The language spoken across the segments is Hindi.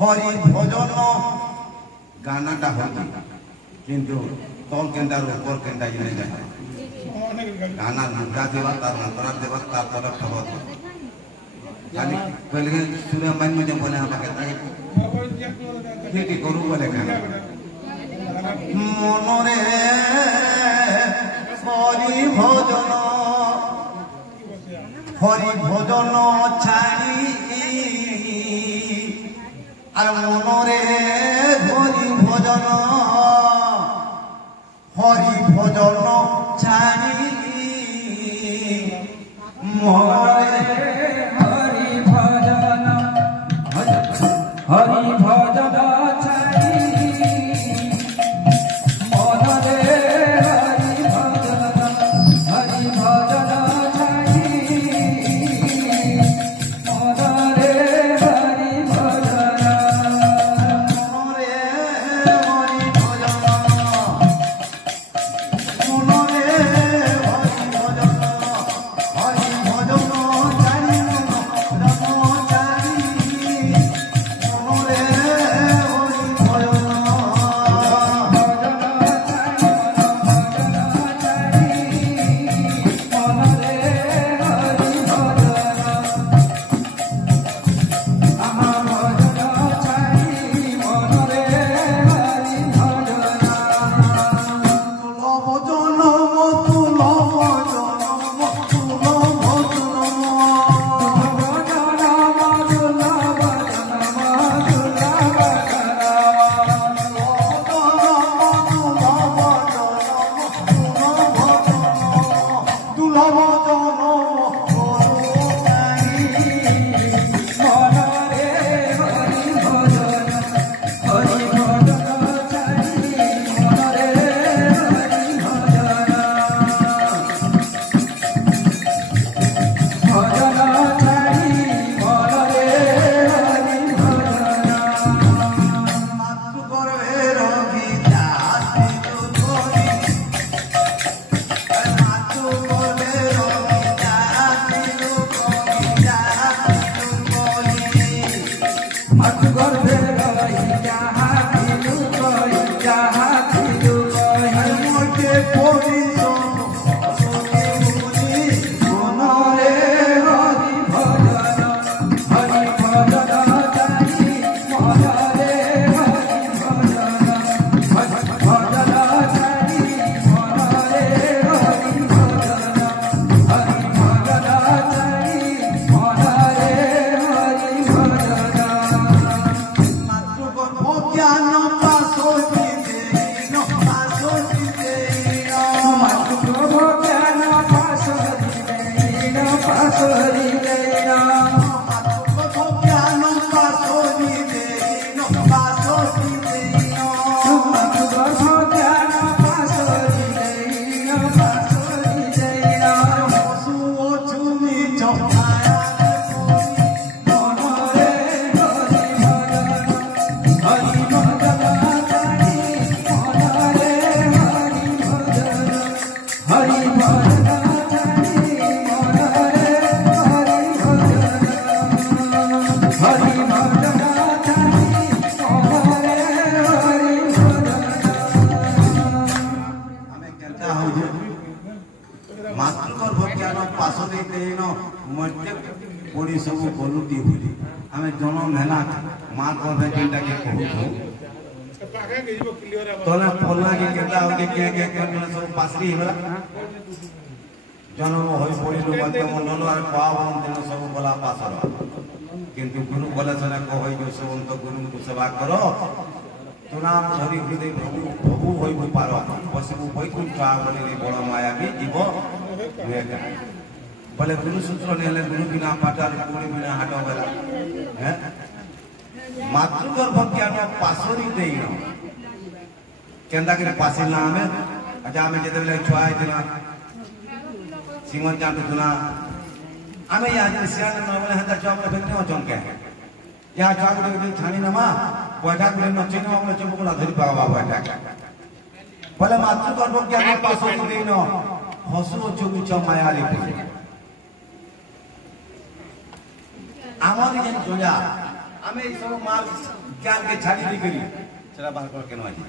হরি ভজন গানাটা হচ্ছে কিন্তু তল কেন্দার উপর কেন্দা জিনে যায় গানা মুদ্রা দেবা তার মন্ত্রা দেবা তার তরফ খবর খালি পহলে শুনে মান মে বলে আমাকে ঠিক করু বলে গানা মনরে হরি ভজন ছাড়ি আর মনরে হরি ভজন ছাড়ি মনরে হরি ভজন ছাড়ি মনরে হরি ভজন ছাড়ি মনরে হরি ভজন तोला फलना के केता होके के करने सब पासली होला जन्म होई पड़ी लो मत मनन और पावन दिन सब बोला पासर किंतु गुरु बोले सने को होई जो सब तो गुरु को सेवा करो तुना धरी हृदय प्रभु होई पारो बसबु वैकुंठ बोले रे बड़ माया भी जीव नेका बोले गुरु सूत्र नेले गुरु बिना पाटार गुरु बिना हाट गला हैं मातृगर्भ ज्ञान पासरी देइनो केंदा के पासिला हमें अच्छा हमें जेते बेले छुआ दिना सीमन जान दुना हमें या जे सियान न बोले हता चौक पे फेंकने चौक के या चौक के छानी नमा बैठा के न चिनो हमने चौक को धरि पावा बैठा बोले मातृगर्भ ज्ञान पासरी देइनो हसु चुगु च माया रे आमार जे जोया हमें सब माल ज्ञान के छाड़ी दी करी चला बाहर कर केनो आजी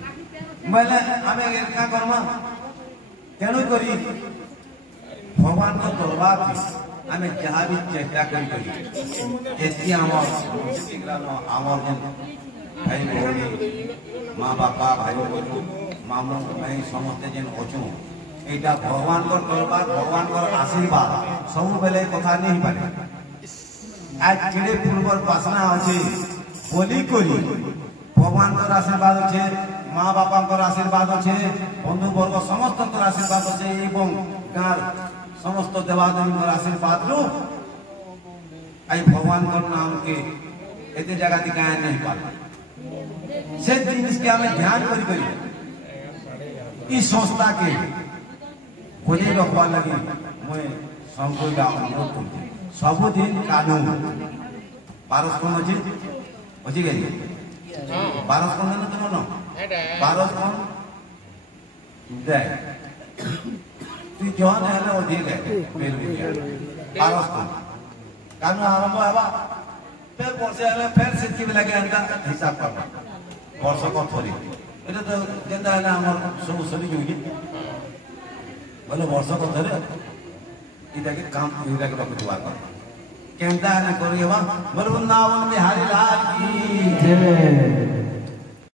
मैंने हमें क्या करमा तेणु करी भगवान को दरबार थी हमें जहाँ भी चेष्टा करी एति आमर आमर भाई भौणी माँ बापा भाई मामू मैं समस्ते जेन अच्छू এইটা ভগবানকর দরবার ভগবানকর আশীর্বাদ সবুবেলে কথা নেই পারে আজ কেড়ে পূর্বর বাসনা আছে বলি করি ভগবানকর আশীর্বাদ আছে মা বাপাঙ্কর আশীর্বাদ আছে বন্ধুবর্গ সমস্তଙ୍କର আশীর্বাদ আছে এবং গাঁর সমস্ত দেবাদেবীଙ୍କର আশীর্বাদ রু এই ভগবানকর নামকে এতে জায়গাতে গায়ে নেই পারে সে জিনিসকে আমি ধ্যান করি করি এই সংস্থাকে বজায় রাখবার লাগে মই সংকল্প অনুরোধ করছি सबुदिन कानून पारस कौन अच्छे अच्छी गई पारस कौन ना तुम ना पारस कौन दे तू जॉन है ना वो दे दे मेरे लिए पारस कौन कानून आरंभ है बा फिर वर्षे आले फिर सिद्धि में लगे अंदर हिसाब करना वर्ष को थोड़ी इधर तो जिंदा है ना हमारे सब सभी जोगी बोले वर्ष को थोड़े इधर के काम इधर के बात दुआ कर केंद्र ने करिए वा बोल वृंदावन बिहारी लाल की जय।